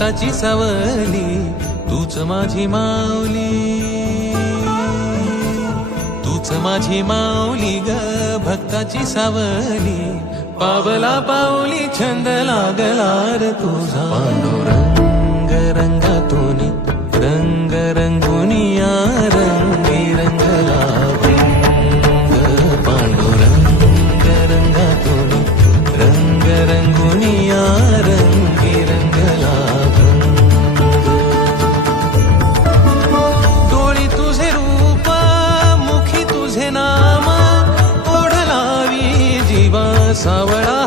भक्ताची सावली, तूच माझी माऊली, तूच माझी माऊली ग भक्ताची सावली. पावला पाऊली छंद लागला रे तुझा, पांडुरंग रंगातून रंग रंगुनिया रंगी रंगला भंग. पांडुरंग रंगातून रंग रंगुनिया रंगी रंगला भंग. डोळी तुझे रूप मुखी तुझे नाम, ओढ लावी जीवा सावळा